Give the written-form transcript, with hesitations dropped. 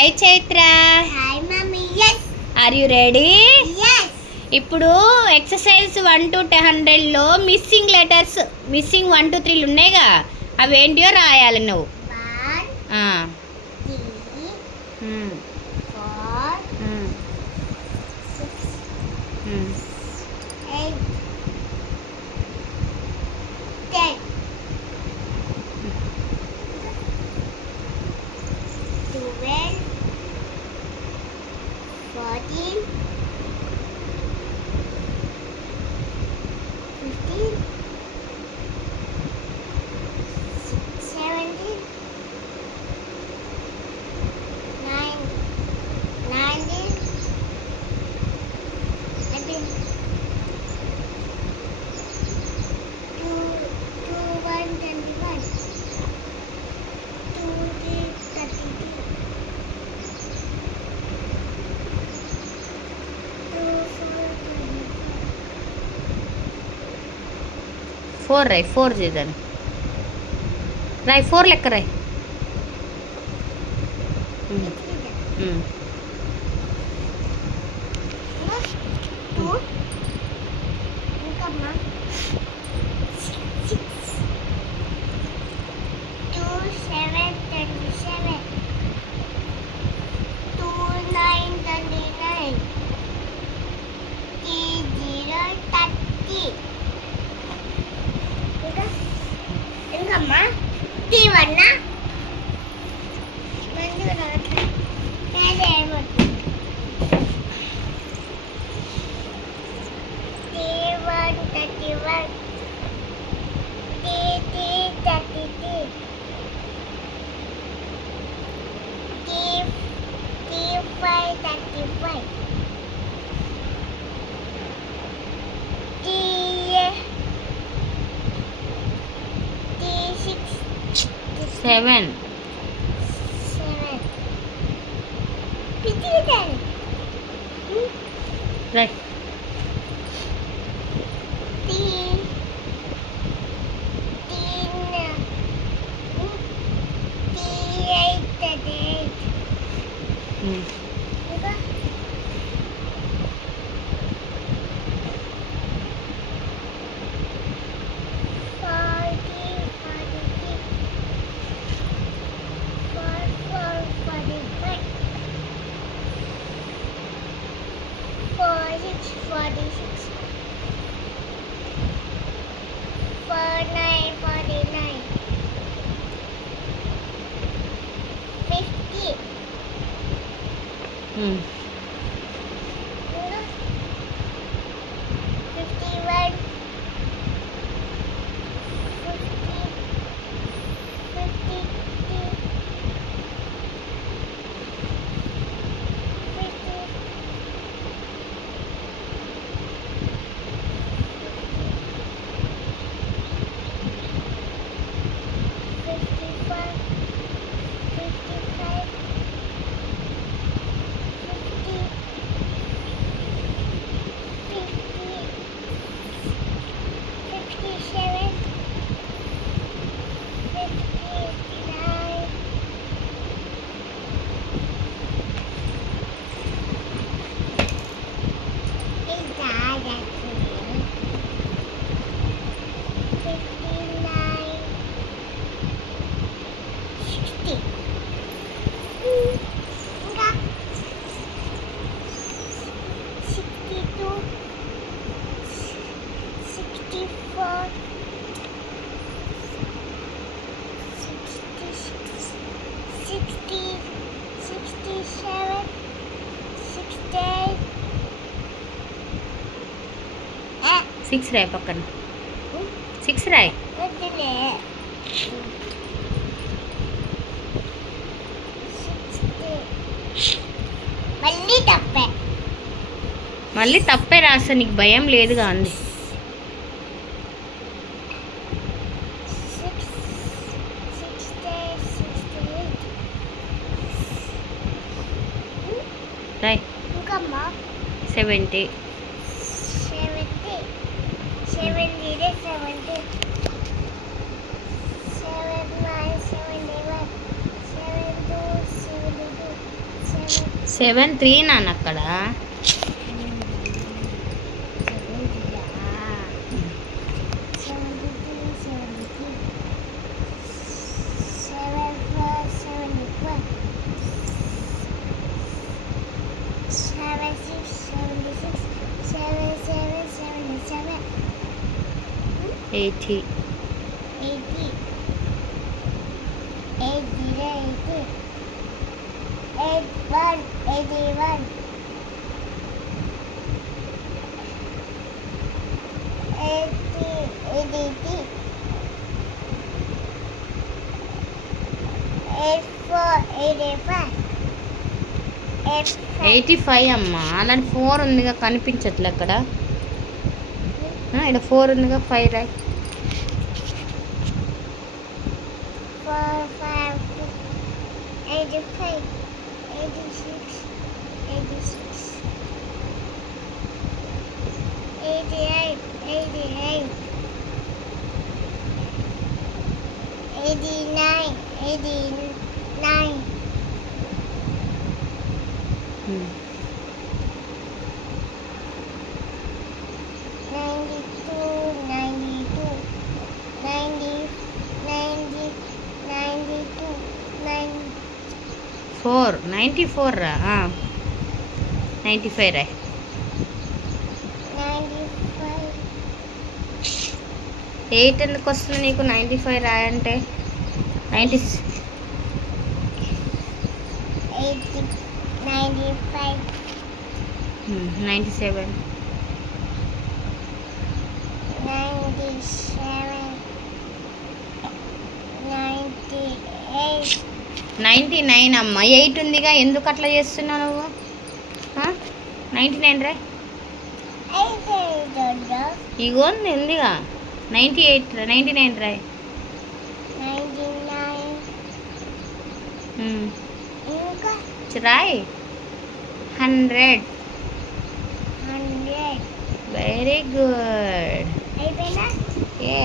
హాయ్ Chaitra. Hi mummy. yes are you ready? yes ఇప్పుడు exercise 1 to 100లో missing letters, missing 1 to 3 ఉన్నాయిగా, అవి ఏంటియో రాయాలి నువ్వు. 1 3 4 6 8 10 12 14 15 17 19 ఫోర్ రాయి, 4 చేద్దాను. రాయి 4 లెక్క రాయి. ఇంకమ్మా తీవన్నా మంచిగా రావట్లేదు. T1 31 T 33 T5 35 T6 7 7 T3 రాయి. సిక్స్ రాయి, పక్కన 6 రాయి. మళ్ళీ తప్పే రాస్తా, నీకు భయం లేదుగా అంది. రాయి 70 7 9 71 7 2 72 7 3 నాన్న అక్కడ. 80. 85 అమ్మా. అలాంటి 4 ఉందిగా, కనిపించట్లే అక్కడ. ఇక్కడ 4 ఉందిగా, 5 రాయ్. 85, 86, 88, 89, 94 రా. 95 రాయ్. 8 ఎందుకు వస్తుంది నీకు 95 రాయంటే? 95, 97. 99 అమ్మా. 8 ఉందిగా, ఎందుకు అట్లా చేస్తున్నావు నువ్వు? 99 రాయ్. ఇగో ఉందిగా 98 రా. 99 రాయ్. 99, రాయ్. 100. 100. Very good. అయిపోయినా? ఏ